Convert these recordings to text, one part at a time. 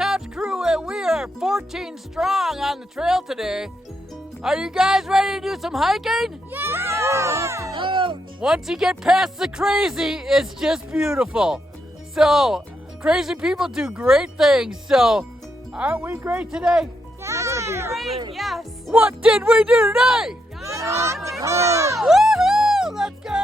Couch crew, and we are 14 strong on the trail today. Are you guys ready to do some hiking? Yeah! Once you get past the crazy, it's just beautiful. So, crazy people do great things. So, aren't we great today? Yeah, great, yes. What did we do today? Yeah. Woohoo! Let's go!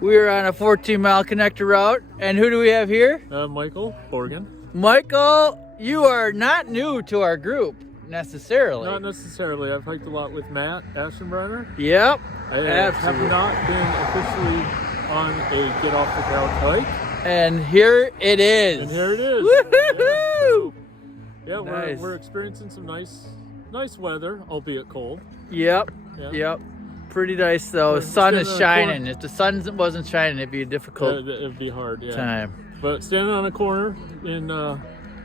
We are on a 14-mile connector route, and who do we have here? Michael, Oregon. Michael, you are not new to our group, necessarily. Not necessarily. I've hiked a lot with Matt Aschenbrenner. Yep, I absolutely. have not been officially on a get off the couch hike. And here it is. And here it is. Woohoo! Yeah, Nice. we're experiencing some nice weather, albeit cold. Yep, Yeah. yep. Pretty nice though. We're Sun is standing on a corner. shining. If the sun wasn't shining, it'd be a difficult It'd be hard, yeah. time. But standing on a corner in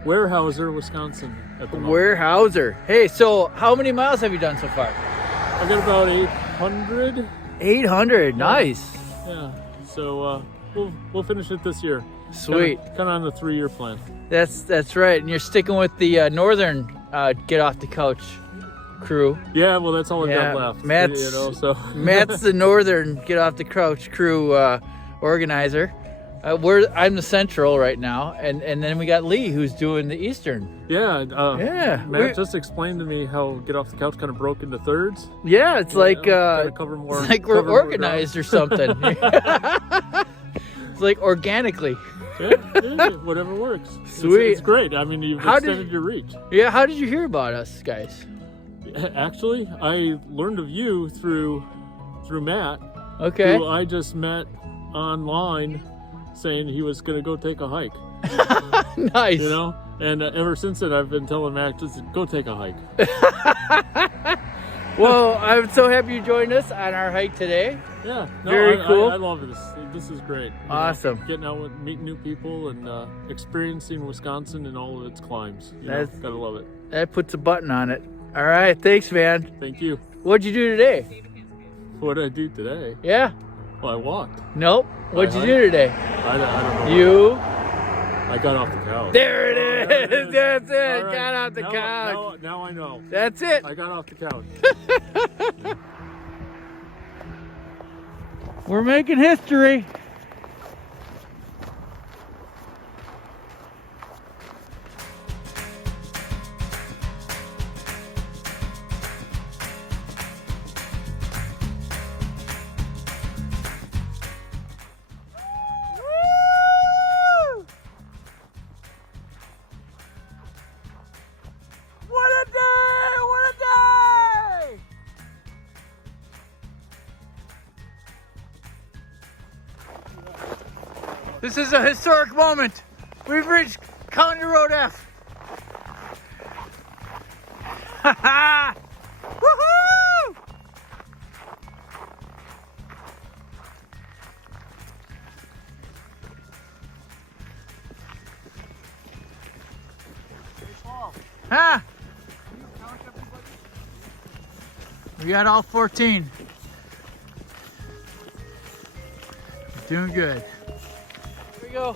Weyerhaeuser, Wisconsin at the moment. Weyerhaeuser. Hey, so how many miles have you done so far? I got about 800. 800. Nice. Yeah. So we'll finish it this year. Sweet. Kind of on the 3-year plan. That's right. And you're sticking with the northern get off the couch crew. Yeah, well, that's all I've got left. Matt's, you know, so. Matt's the northern get off the couch crew organizer. I'm the central right now, and then we got Lee who's doing the eastern. Yeah. Yeah. Matt just explained to me how get off the couch kind of broke into thirds. Yeah, it's like kinda cover more, it's like we're cover more organized or something. It's like organically. Yeah, whatever works. Sweet. It's great. I mean, you've extended your reach. Yeah, how did you hear about us, guys? Actually, I learned of you through Matt, Okay. who I just met online saying he was going to go take a hike. Nice. You know? And ever since then, I've been telling Matt, just go take a hike. Well, I'm so happy you joined us on our hike today. Yeah. No, Very cool. I love this. This is great. You know, Awesome. getting out and meeting new people and experiencing Wisconsin and all of its climbs. You know, gotta love it. That puts a button on it. All right, thanks, man. Thank you. What'd you do today? What did I do today? Yeah. Well, I walked. Nope. What'd you do today? I don't know. You. I got off the couch. There it is. That's it. All right. Got off the couch. Now I know. That's it. I got off the couch. We're making history. What a day! What a day! This is a historic moment. We've reached County Road F. Ha ha! Woohoo! Huh? We got all 14. Doing good. Here we go.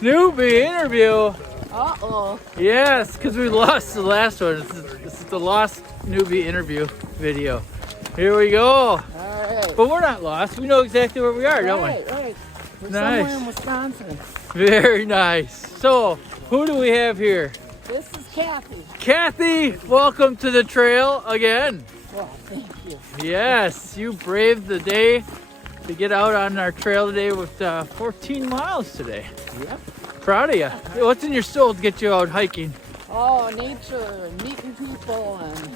Newbie interview. Uh-oh. Yes, because we lost the last one. This is the lost newbie interview video. Here we go. All right. But we're not lost. We know exactly where we are, don't we? Right. We're Nice. somewhere in Wisconsin. Very nice. So, who do we have here? This is Kathy. Kathy, welcome to the trail again. Well, thank you. Yes, you braved the day to get out on our trail today with 14 miles today. Yep. Proud of you. What's in your soul to get you out hiking? Oh, nature and meeting people and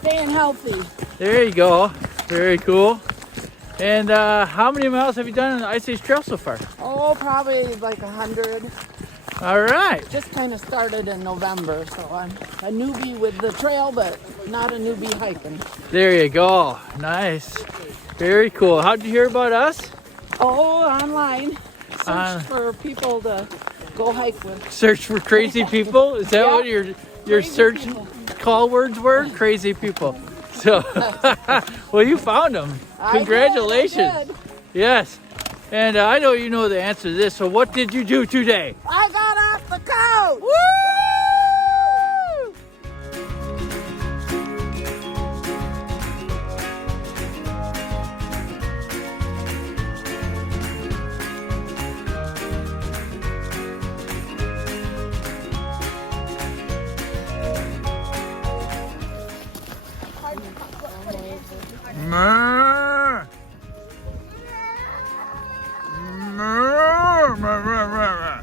staying healthy. There you go. Very cool. And how many miles have you done on the Ice Age Trail so far? Oh, probably like 100. All right. Just kind of started in November, so I'm a newbie with the trail, but not a newbie hiking. There you go. Nice. Very cool. How'd you hear about us? Oh, online. Search for people to go hike with. Search for crazy people? Is that Yeah. what your Crazy search people. call words were? Crazy people. So, well, you found them. I Congratulations. did. Yes. And I know you know the answer to this. So what did you do today? I got off the couch. Woo! Murr. Murr. Murr. Murr.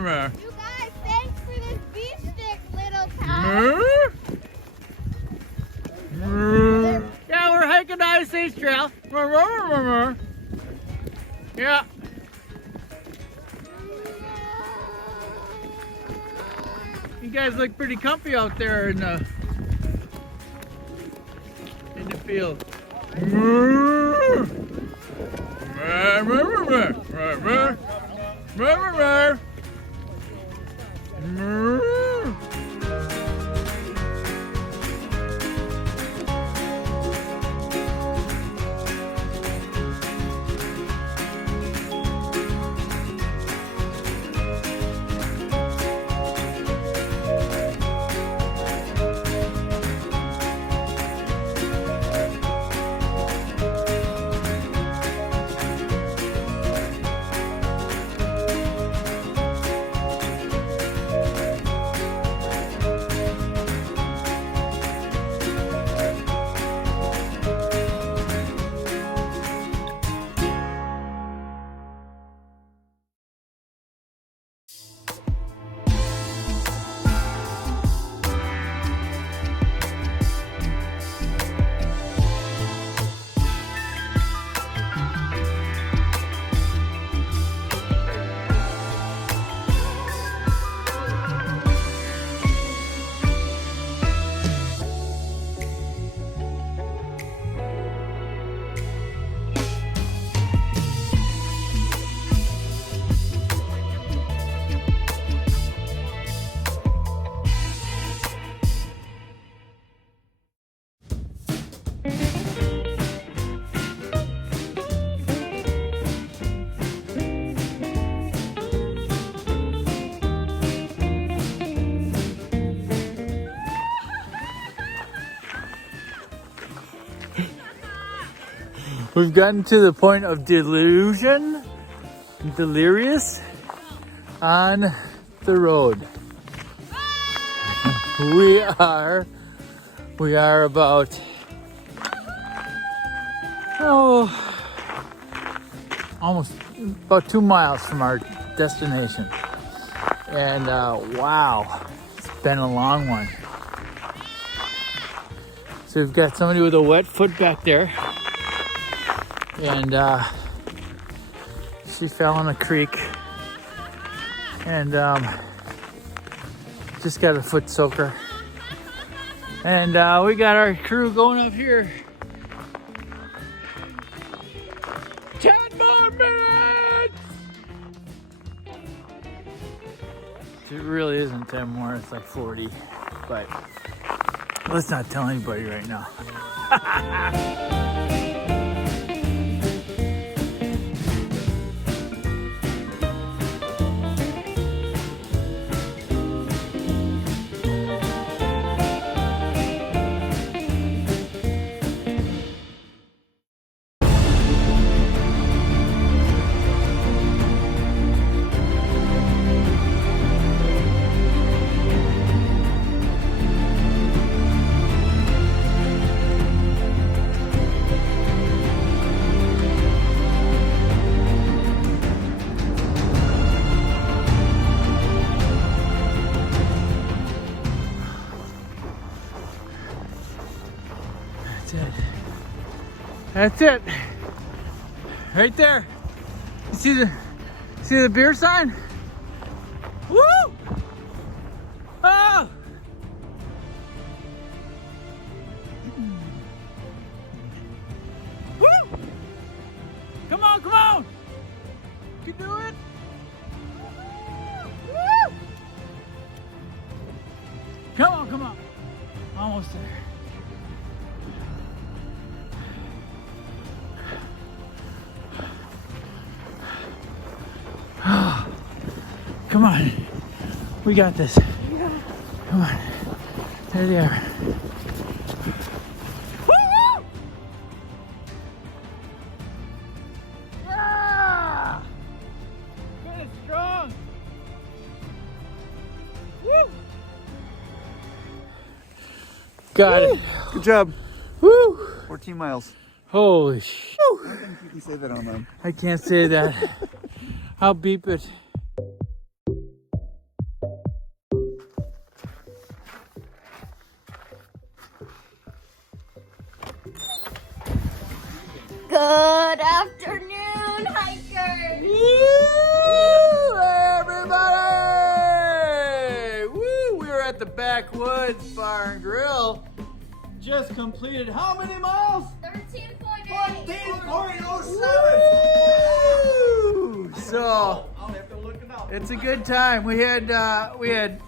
Murr. You guys, thanks for this beef stick, little pal. Yeah, we're hiking the Ice Age Trail. Yeah. You guys look pretty comfy out there in the field. We've gotten to the point of delirious on the road. We are about almost about 2 miles from our destination. And wow, it's been a long one. So we've got somebody with a wet foot back there. And she fell in a creek and just got a foot soaker. And we got our crew going up here. 10 more minutes to really isn't 10 more, it's like 40. But let's not tell anybody right now. That's it. Right there. You see the beer sign? Woo! Oh! Woo! Come on, come on! You can do it! Woo! Come on, come on. Almost there. Come on, we got this. Yeah. Come on, there they are. Woo! Yeah! Good and strong. Woo! Got it. Good job. Woo! 14 miles. Holy sh! I don't think you can say that on them. I can't say that. I'll beep it. Good afternoon, hikers. Woo, everybody! Woo, we were at the Backwoods Bar and Grill. Just completed how many miles? 13.8. 13.07. So it's a good time. We had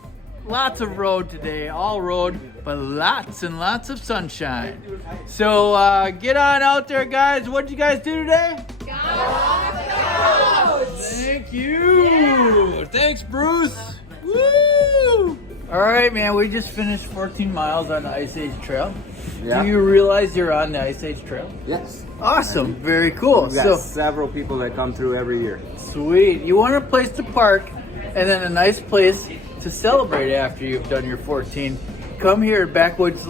lots of road today, all road, but lots and lots of sunshine. So get on out there, guys. What did you guys do today? Got off the couch. Thank you. Yeah. Thanks, Bruce. Woo! All right, man. We just finished 14 miles on the Ice Age Trail. Yeah. Do you realize you're on the Ice Age Trail? Yes. Awesome. Very cool. We've got several people that come through every year. Sweet. You want a place to park and then a nice place to celebrate after you've done your 14. Come here at Backwoods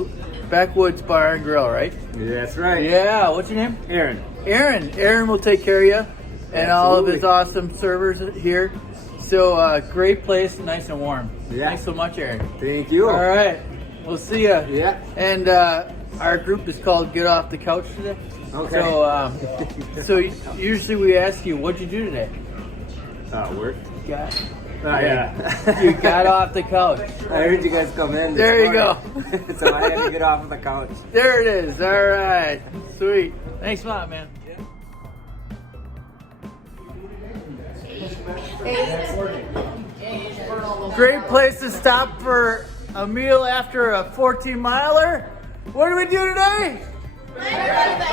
Bar and Grill, right? That's right. Yeah. What's your name? Aaron. Aaron will take care of you and all of his awesome servers here. So great place, nice and warm. Yeah. Thanks so much, Aaron. Thank you. All right. We'll see you. Yeah. And our group is called Get Off the Couch today. Okay. So usually we ask you, what'd you do today? Work. Yeah. You got off the couch. I heard you guys come in. There you go. So I had to get off of the couch. There it is. All right. Sweet. Thanks a lot, man. Great place to stop for a meal after a 14 miler. What do we do today? Play for the